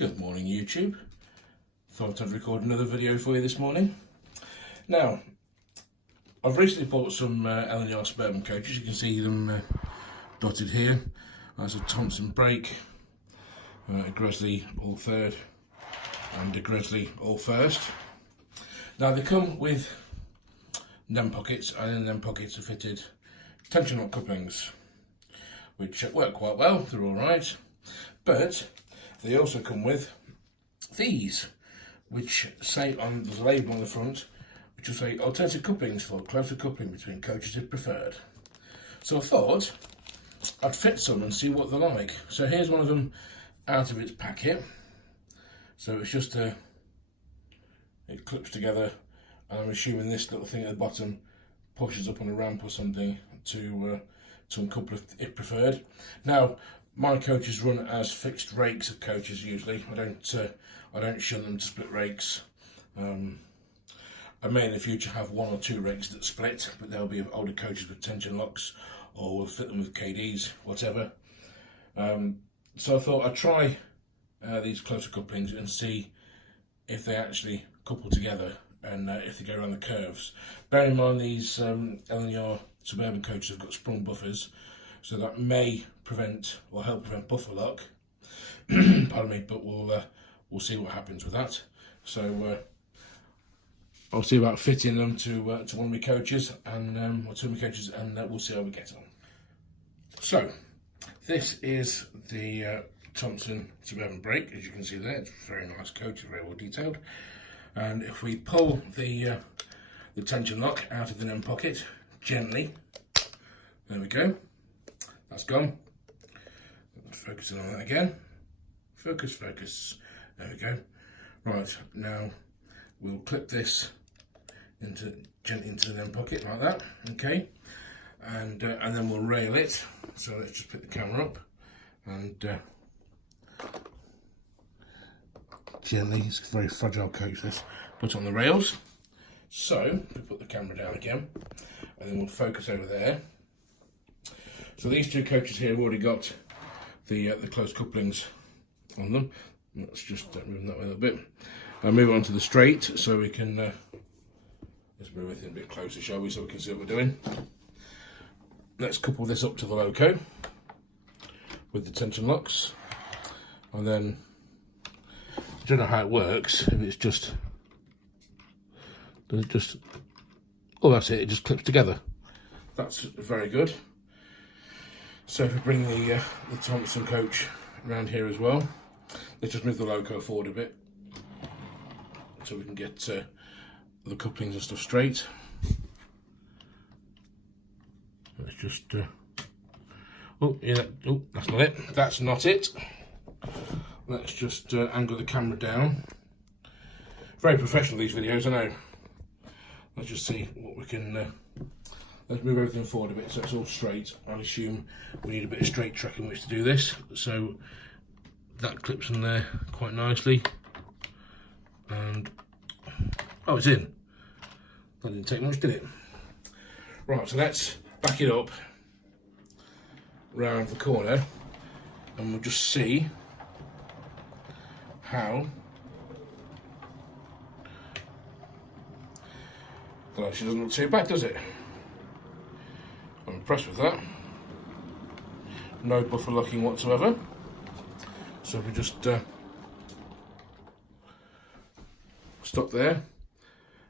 Good morning YouTube. Thought I'd record another video for you this morning. Now, I've recently bought some LNER suburban coaches. You can see them dotted here. That's a Thompson brake, a Grizzly all third and a Grizzly all first. Now they come with NEM pockets, and in NEM pockets are fitted tension lock couplings, which work quite well, they're alright, but they also come with these, which say on the label on the front, which will say alternative couplings for closer coupling between coaches if preferred. So I thought I'd fit some and see what they're like. So here's one of them out of its packet. So it's just it clips together, and I'm assuming this little thing at the bottom pushes up on a ramp or something to uncouple if preferred. Now, my coaches run as fixed rakes of coaches usually. I don't shunt them to split rakes. I may in the future have one or two rakes that split, but there'll be older coaches with tension locks, or we'll fit them with KDs, whatever. So I thought I'd try these closer couplings and see if they actually couple together and if they go around the curves. Bear in mind these LNER suburban coaches have got sprung buffers, so that may prevent or help prevent buffer lock. Pardon me, but we'll see what happens with that. So I'll see about fitting them to one of my coaches and or two of my coaches, and we'll see how we get on. So this is the Thompson suburban brake, as you can see there. It's a very nice coach, very well detailed. And if we pull the tension lock out of the NEM pocket gently, there we go. That's gone. Focusing on that again. Focus, focus. There we go. Right, now we'll clip this gently into the NEM pocket like that. Okay, and then we'll rail it. So let's just pick the camera up and gently. It's a very fragile coach. This put on the rails. So we put the camera down again, and then we'll focus over there. So these two coaches here have already got the close couplings on them. Let's just move that way a little bit. I'll move on to the straight, so we can let's move everything a bit closer, shall we, so we can see what we're doing. Let's couple this up to the Roco with the tension locks, and then I don't know how it works. If it's just oh, that's it. It just clips together. That's very good. So if we bring the Thompson coach around here as well, let's just move the Roco forward a bit so we can get the couplings and stuff straight. Let's just oh yeah, oh, that's not it. That's not it. Let's just angle the camera down. Very professional, these videos, I know. Let's just see what we can. Let's move everything forward a bit so it's all straight. I assume we need a bit of straight track in which to do this. So that clips in there quite nicely. And oh, it's in. That didn't take much, did it? Right, so let's back it up round the corner, and we'll just see how. Well, actually doesn't look too bad, does it? I'm impressed with that. No buffer locking whatsoever. So we just stop there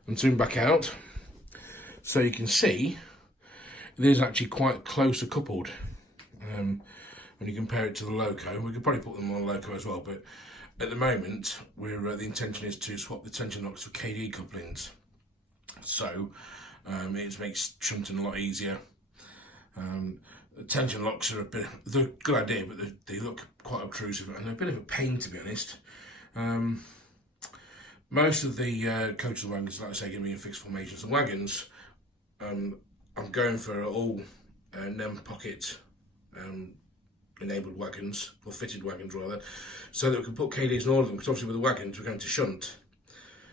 and zoom back out, so you can see it is actually quite closer coupled when you compare it to the Roco. We could probably put them on the Roco as well, but at the moment the intention is to swap the tension locks for KD couplings. So it makes shunting a lot easier. The tension locks are they're a good idea, but they look quite obtrusive and they're a bit of a pain, to be honest. Most of the coaches and wagons, like I say, give me in fixed formations. And wagons, I'm going for all NEM pocket enabled wagons, or fitted wagons rather, so that we can put KDs in all of them, because obviously with the wagons we're going to shunt.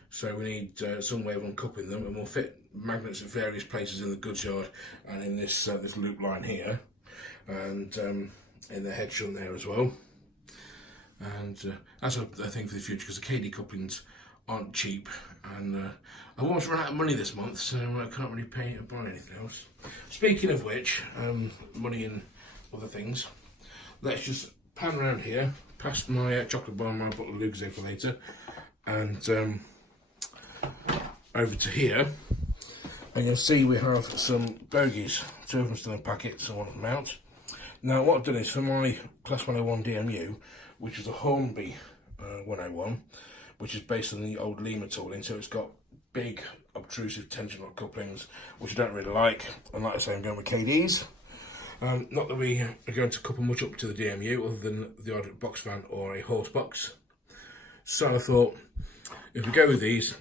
So we need some way of uncoupling them, and we'll fit magnets at various places in the goods yard and in this this loop line here, and in the head shunt there as well. and that's a thing for the future, because the KD couplings aren't cheap, and I almost run out of money this month, so I can't really pay to buy anything else. Speaking of which, money and other things, let's just pan around here, past my chocolate bar and my bottle of Lucozade for later, and over to here, and you'll see we have some bogies. 2 of them still in packets, and 1 of them out. Now what I've done is, for my Class 101 DMU, which is a Hornby 101, which is based on the old LNER tooling, so it's got big obtrusive tension lock couplings, which I don't really like, and like I say, I'm going with KDs. Not that we are going to couple much up to the DMU, other than the odd box fan or a horse box. So I thought, if we go with these,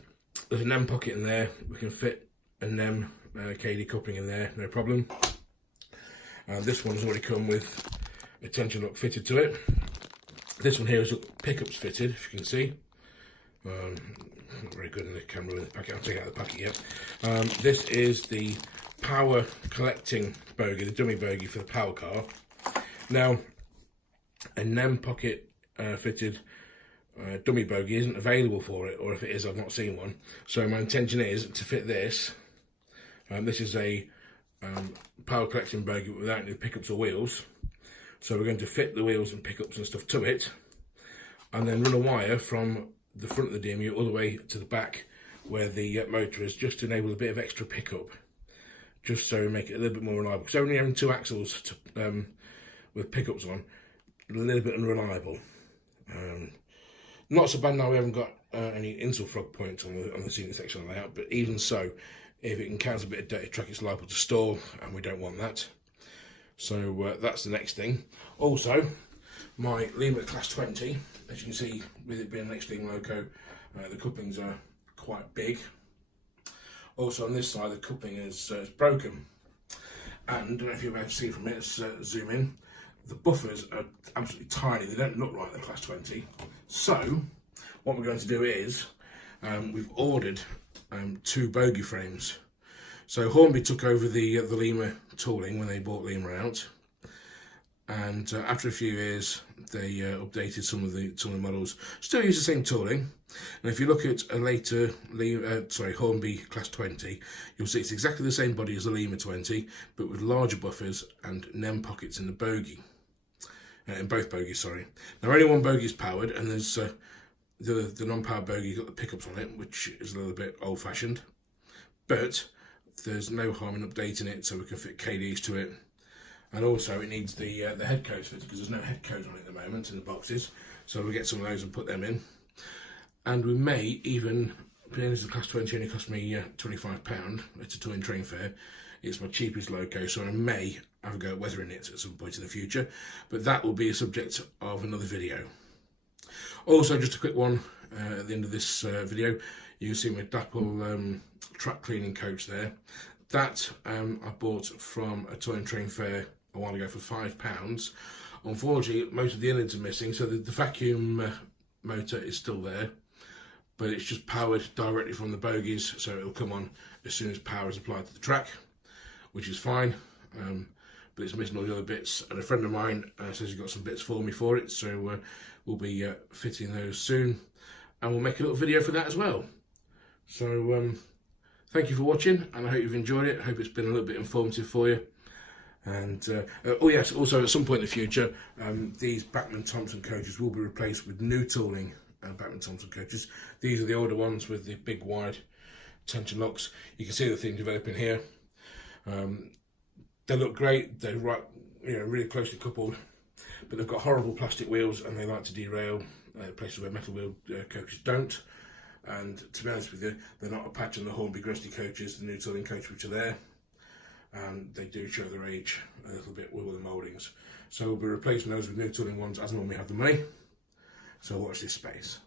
there's an NEM pocket in there, we can fit a NEM KD coupling in there, no problem. This one's already come with a tension lock fitted to it. This one here has got pickups fitted, if you can see. Not very good in the camera with the packet, I'll take it out of the packet yet. This is the power collecting bogie, the dummy bogie for the power car. Now, a NEM pocket fitted dummy bogie isn't available for it, or if it is, I've not seen one. So my intention is to fit this. This is a power collecting bogie without any pickups or wheels. So we're going to fit the wheels and pickups and stuff to it, and then run a wire from the front of the DMU all the way to the back where the motor is, just to enable a bit of extra pickup, just so we make it a little bit more reliable. Because only having 2 axles to, with pickups on, a little bit unreliable. Not so bad now we haven't got any insel frog points on the senior section layout, but even so, if it encounters a bit of dirty track, it's liable to stall, and we don't want that. So that's the next thing. Also, my LNER Class 20, as you can see, with it being an X-Lean Roco, the couplings are quite big. Also on this side, the coupling is broken. And I don't know if you'll be able to see from it, let's zoom in. The buffers are absolutely tiny, they don't look like the Class 20. So, what we're going to do is, we've ordered 2 bogie frames. So Hornby took over the LNER tooling when they bought LNER out, and after a few years they updated some of the models. Still use the same tooling, and if you look at a later Hornby Class 20, you'll see it's exactly the same body as the LNER 20, but with larger buffers and NEM pockets in the bogie, in both bogies. Sorry. Now only one bogie is powered, and there's the non-powered bogie got the pickups on it, which is a little bit old-fashioned, but there's no harm in updating it so we can fit KDs to it. And also it needs the head codes fitted, because there's no head codes on it at the moment in the boxes, so we'll get some of those and put them in. And we may even, being as the Class 20 only cost me £25, it's a touring train fare, it's my cheapest Loco, so I may have a go at weathering it at some point in the future, but that will be a subject of another video. Also, just a quick one at the end of this video, you can see my Dapple track cleaning coach there. That I bought from a touring train fair a while ago for £5. Unfortunately, most of the innards are missing, so the vacuum motor is still there, but it's just powered directly from the bogies, so it'll come on as soon as power is applied to the track, which is fine, but it's missing all the other bits. And a friend of mine says he's got some bits for me for it, so we'll be fitting those soon, and we'll make a little video for that as well. So thank you for watching, and I hope you've enjoyed it. I hope it's been a little bit informative for you. And oh yes, also at some point in the future, these Bachmann Thompson coaches will be replaced with new tooling Bachmann Thompson coaches. These are the older ones with the big wide tension locks. You can see the thing developing here. They look great. They're really closely coupled, but they've got horrible plastic wheels, and they like to derail places where metal wheel coaches don't. And to be honest with you, they're not a patch on the Hornby Gresty coaches, the new tooling coach which are there, and they do show their age a little bit with all the mouldings. So we'll be replacing those with new tooling ones as and when we have the money. So watch this space.